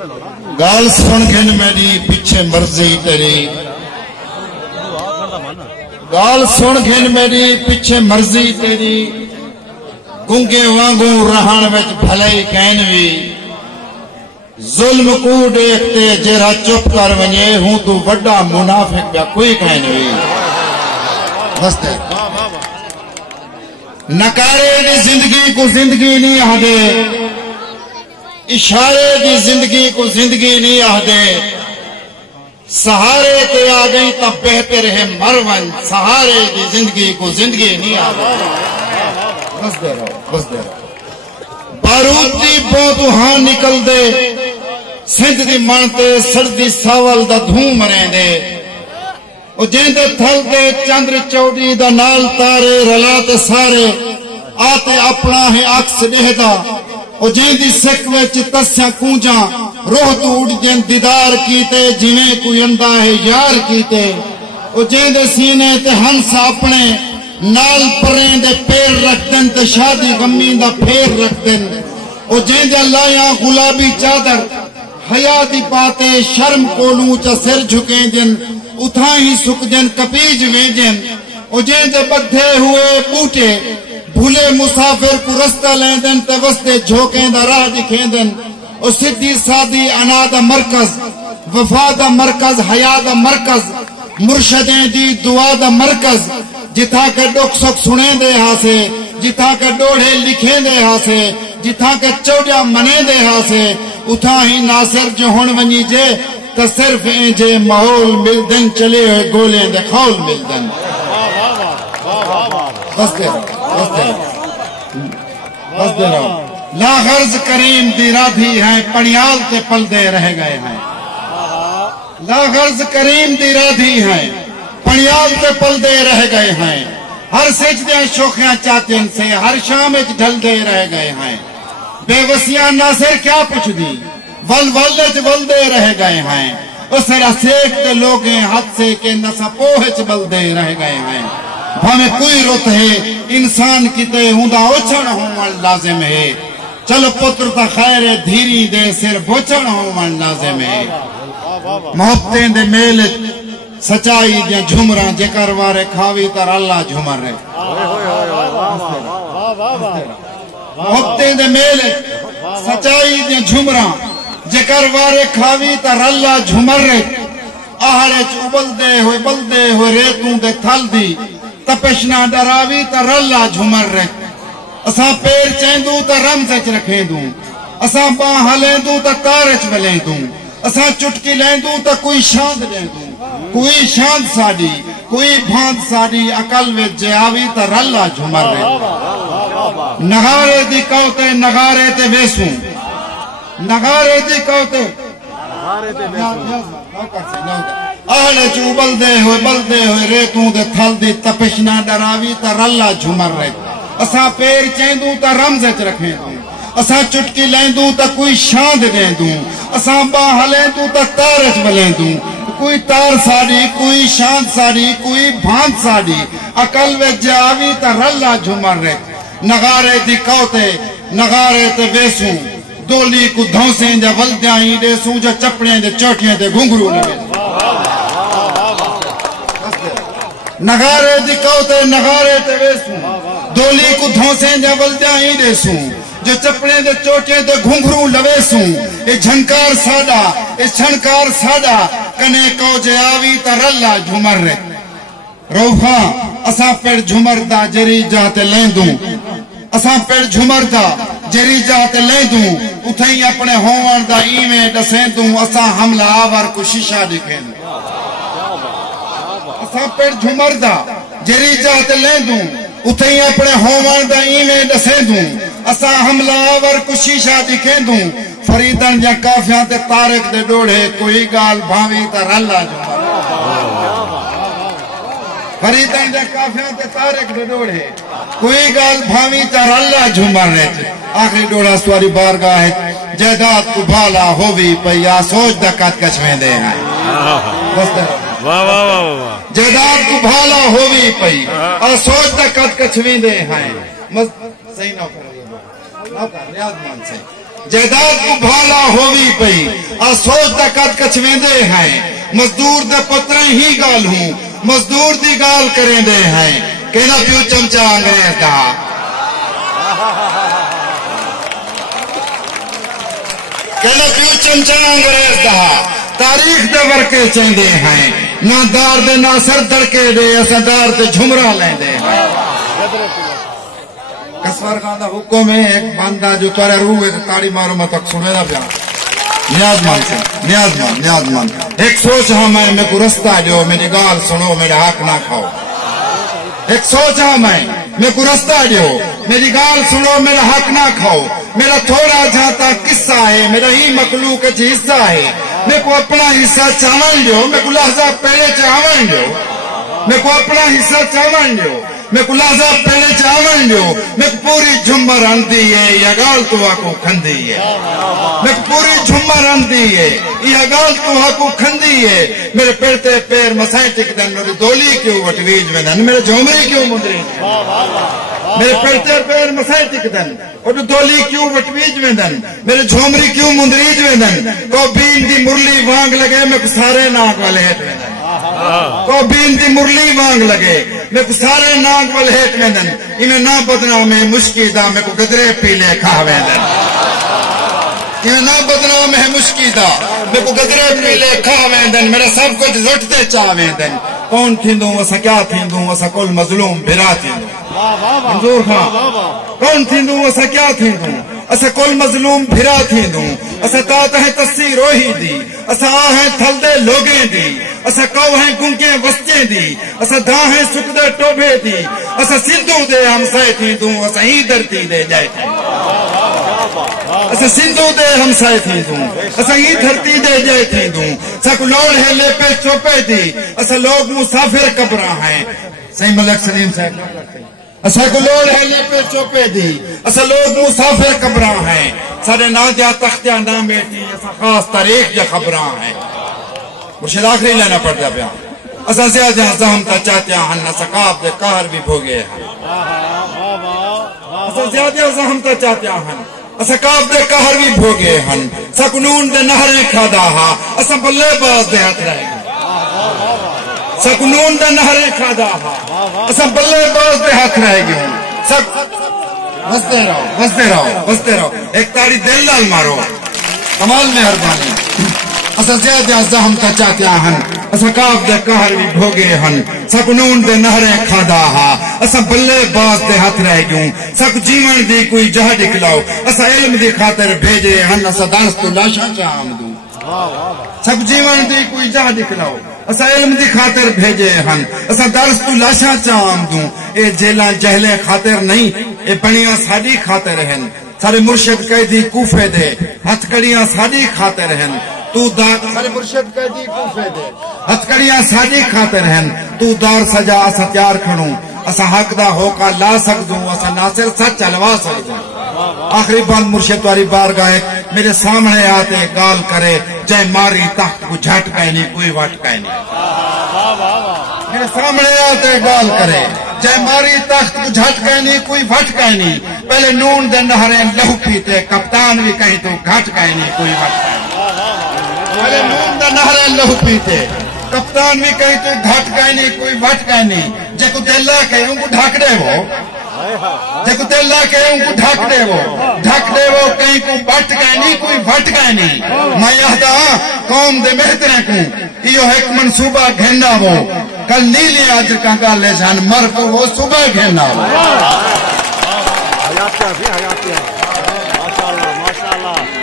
گال سن گھن میری پیچھے مرضی تیری گال سن گھن میری پیچھے مرضی تیری گنگے وانگوں رہن وچ بھلائی کہن وی ظلم کو دیکھتے جرا چپ کر ونجے ہوں تو بڑا منافق بیا کوئی کہن وی بستے نکارے دی زندگی کو زندگی نہیں آدھے اشارے دی زندگی کو زندگی نہیں آدھے سہارے تے آ گئی تا بہتر ہے مرون سہارے دی زندگی کو زندگی نہیں آدھے بس دے رہو بارود دی بہت ہاں نکل دے سندھ دی مانتے سردی ساول دا دھوم رہن دے او جیندے تھل دے چندر چوڑی دا نال تارے رلاتے سارے آتے اپنا ہے عکس دہدا او جیندی سکوے چتسیاں کونجاں روح تو اڑ جین دیدار کیتے جویں کوئی اندہ ہے یار کیتے او جیندے سینے تے ہنس اپنے نال پریں دے پیر رکھ دن تے شادی غمین دا پھیر رکھ دن او جیندے لائیاں گلابی چادر حیاتی پاتے شرم کولوں چا سر جھکیں جن اتھا ہی سک جن کپیج ویجن او جیندے بدھے ہوئے بوٹے بھولے مسافر کو رستہ لیندن تے وستے جھوکیں دا راہ دکھیں دن او صدی سادی انا دا مرکز وفا دا مرکز حیا دا مرکز مرشدیں دی دعا دا مرکز جتھا کے ڈوک سک سنیں دے ہاسے جتھا کے ڈوڑے لکھیں دے ہاسے جتھا کے چوڑیا منے دے ہاسے اتھا ہی ناصر جو ہون ونی جے تا صرف این جے ماحول ملدن چلے ہوئے گولیں دے خول ملدن بس دے رہو لا غرض کریم دی رادھی ہیں پڑیال تے پل دے رہ گئے ہیں لا غرض کریم دی رادھی ہیں پڑیال تے پل دے رہ گئے ہیں ہر سجدے شوخیاں چاہتیں سے ہر شام اچ ڈھل دے رہ گئے ہیں بے وسیاں ناصر کیا پوچھ دی ولچ ول دے رہ گئے ہیں اس رسیک دے لوگیں حد سے کہ نسا پوہچ بل دے رہ گئے ہیں ہمیں کوئی رت ہے انسان کی تے ہوندا اوچھڑ ہون لازم ہے چلو پتر تا خیر دھیری دے سر بوچھڑ ہون لازم ہے محبتیں دے میل سچائی دیا جھمراں جے کروارے کھاوی تر اللہ جھمر رہے محبتیں دے میل سچائی دیا جھمراں جے کروارے کھاوی تر اللہ جھمر رہے آہڑے چوبل دے ہوئے ریتوں دے تھل دی تپشنا ڈراوی تا رلا جھمر رہے اساں پیر چیندوں تا رمزچ رکھیں دوں اساں باں ہلیں دوں تا تارچ ولیں دوں اساں چٹکی لیں دوں تا کوئی شاند لیں دوں کوئی شاند ساڑی کوئی بھاند ساڑی عقل وچ جیاوی تا رلا جھمر رہے نغارے دی کوتے نغارے تے ویسوں نغارے دی کوتے آڑے چوبل دے ہوئے ریتوں دے تھل دی تپشنا ڈراوی تا رلا جھمر رہے اساں پیر چیندوں تا رمزچ رکھیں دوں اساں چٹکی لیں دوں تا کوئی شاند دیں دوں اساں باں ہلیں دوں تا تارچ ولیں دوں کوئی تار ساڑی کوئی شاند ساڑی کوئی بھانت ساڑی عقل وچ جاوی تا رلا جھمر رہے نغارے دی کوتے نغارے تے ویسوں دولی کو دھونسیں جا ولدیاں ہی دے سوں جا چپڑیں دے چوٹیاں دے گھنگرو لگے نغارے دی کوتے نغارے تے ویسوں دولی کو دھونسیں جا ولدیاں ہی دے سوں جو چپڑیں دے چوٹیاں دے گھنگرو لوے سوں اے جھنکار ساڑا اے چھنکار ساڑا کنے کو جیاوی تا رلا جھمر رہے روحا اساں پر جھمر دا جری جاتے لیں دوں اساں پر جھمر دا جری جاتے لیں دوں اتھیں اپنے ہومر دا ایمیں ڈسیں دوں اساں حملہ آور کو شیشہ دکھیں دوں اساں پر جھمر دا جری جاتے لیں دوں اتھیں اپنے ہومر دا ایمیں ڈسیں دوں اساں حملہ آور کو شیشہ دکھیں دوں فریدن یا کافیاں تے تارک دے ڈوڑے کوئی گال بھاوی تا رلا جھمر فریدن یا کافیاں تے تارک دے ڈوڑے کوئی گال بھاوی تا رلا جھمر رہے آخری ڈوڑا سواری بارگاہ ہے جائیداد کو بھالا ہووی پئی آ سوچ دا کت کچھویں دے ہیں جائیداد کو بھالا ہووی پئی آ سوچ دا کت کچھویں دے ہیں صحیح نہ کر ریاض مان سے جائیداد کو بھالا ہووی پئی آ سوچ دا قد کچھ ویندے ہیں مزدور دے پتریں ہی گال ہوں مزدور دی گال کریں دے ہیں کہنا پیو چمچا انگریز دا کہنا پیو چمچا انگریز دا تاریخ دے ورکے چاہیے ہیں نہ دار دے نہ سر دڑکے دے اسا دار تے جھمرا لیں دے ہیں کسور خان دا حکم ہے ایک بندہ جو تارے روح ہے تاڑی مارو میں تک سنے دا پیا نیاز مان سے نیاز مان ایک سوچ ہاں میں کو رستہ جو میری گال سنو میرا حق نہ کھاؤ ایک سوچ ہاں میں کو رستہ جو میری گال سنو میرا حق نہ کھاؤ میرا تھوڑا جاتا قصہ ہے میرا ہی مخلوق اچھی حصہ ہے میں کو اپنا حصہ چاون جو میں کو لحظہ پہلے چاون جو میں کو اپنا حصہ چاون جو میں کو لحظہ پہلے چاون جو میں کو پوری جھمر اندھی ہے یہ گال تو آکو کھندی ہے میں کو پوری جھمر اندھی ہے یہ گال تو آکو کھندی ہے میرے پیرتے پیر مسائیں ٹک دن میرے دولی کیوں وٹویج میں دن میرے جھومری کیوں مندری میرے پیرتے پیر مسائیں ٹک دن اور دولی کیوں وٹویج میں دن میرے جھومری کیوں مندریج میں دن کو بین دی مرلی وانگ لگے میں کو سارے ناک والے ہیٹ میں دن کو بین دی مرلی وانگ لگے میں کو سارے ناک والے ہیٹ میں دن انہیں نہ بدنام ہے مشکی دا میں کو گدرے پیلے کھاوے دن انہیں نہ بدنام ہے مشکی دا میں کو گدرے پیلے کھاوے دن میرا سب کچھ زٹتے چاوے دن کون تھیندوں اسا کیا تھیندوں اسا کل مظلوم بھرا تھیندوں منظور خان کون تھیندوں اسا کیا تھیندوں اسا کل مظلوم بھرا تھیندوں اسا تات ہیں تصیر روہی دی اسا آہیں تھل دے لوگیں دی اسا کو ہیں گنگیں وسطیں دی اسا دھا ہیں سکھ دے ٹوبے دی اسا سندھو دے ہمسائے تھیندوں اسا ہی درتی دے جائے تھیندوں اسا سندھو دے ہمسائے تھیندوں اسا ہی دھرتی دے جائے تھیندوں سک لوڑ ہے لے پہ چوپے دی اسا لوگ مسافر قبراں ہیں صحیح ملک سلیم صاحب اسا کو لوڑ ہے لے پہ چوپے دی اسا لوگ مسافر قبراں ہیں سارے نا جا تختیاں نہ میٹی اسا خاص تاریخ جا خبراں ہیں مرشد آخری لینا پڑتا پیا اسا زیادہ زہم تا چاہتے ہیں اسا قاب دے قہر بھی بھوگے ہیں اسا زیادہ زہم تا چاہتے ہیں اسا قاب دے قہر بھی بھوگے ہیں سا قنون دے نہریں کھادا ہا اسا بلے باز دے ہاتھ رہے گا سا قنون دے نہریں کھادا ہا اسا بلے باز دے ہاتھ رہے گی بستے رہو ایک تاڑی دل لال مارو کمال مہربانی اسا زیادہ زہم تا چاہتے ہیں اسا قاب دے قہر بھی بھوگے ہیں سا قنون دے نہریں کھادا ہا اسا بلے باز دے ہاتھ رہ گیوں سا جیون دی کوئی جہاں نکلاؤ اسا علم دی خاطر بھیجے ہیں اسا دانس تو لاشاں چاہم دوں سب جیون دی کوئی جہاں نکلاؤ اسا علم دی خاطر بھیجے ہیں اسا درس تو لاشاں چاہم دوں اے جیلاں جہلیں خاطر نہیں اے پنیاں ساڈی خاطر ہیں سارے مرشد قیدی کوفے دے ہتھ کڑیاں ساڈی خاطر ہیں تو دار سارے مرشد قیدی کوفے دے ہتھ کڑیاں ساڈی خاطر ہیں تو دار سجا اسا تیار کھڑوں اسا حق دا ہوکا لا سکدوں اسا ناصر سچ چلوا سکدوں آخری بند مرشد واری بارگاہ میرے سامنے آتے گال کرے جائے ماری تخت کو جھٹکائے نہیں کوئی وٹکائے نہیں میرے سامنے آتے گال کرے جائے ماری تخت کو جھٹکائے نہیں کوئی وٹکائے نہیں پہلے نون دے نہریں لہو پیتے کپتان بھی کہیں تو گھٹکائے نہیں کوئی وٹکائے نہیں پہلے نون دے نہریں لہو پیتے کپتان بھی کہیں تو گھٹکائے نہیں کوئی وٹکائے نہیں جے کو دلہ کہیں ان کو ڈھک دے وہ جب اللہ کہ ان کو ڈھک دے وہ کہیں کو بٹ گئے نہیں کوئی بٹ گئے نہیں میں یہدا قوم دے بہتریں کو یہ ایک منصوبہ گھنڈا وہ کل نیلی آج کا گالے جان مر کو وہ صبح گھنڈا وہ حیات کیا ماشاءاللہ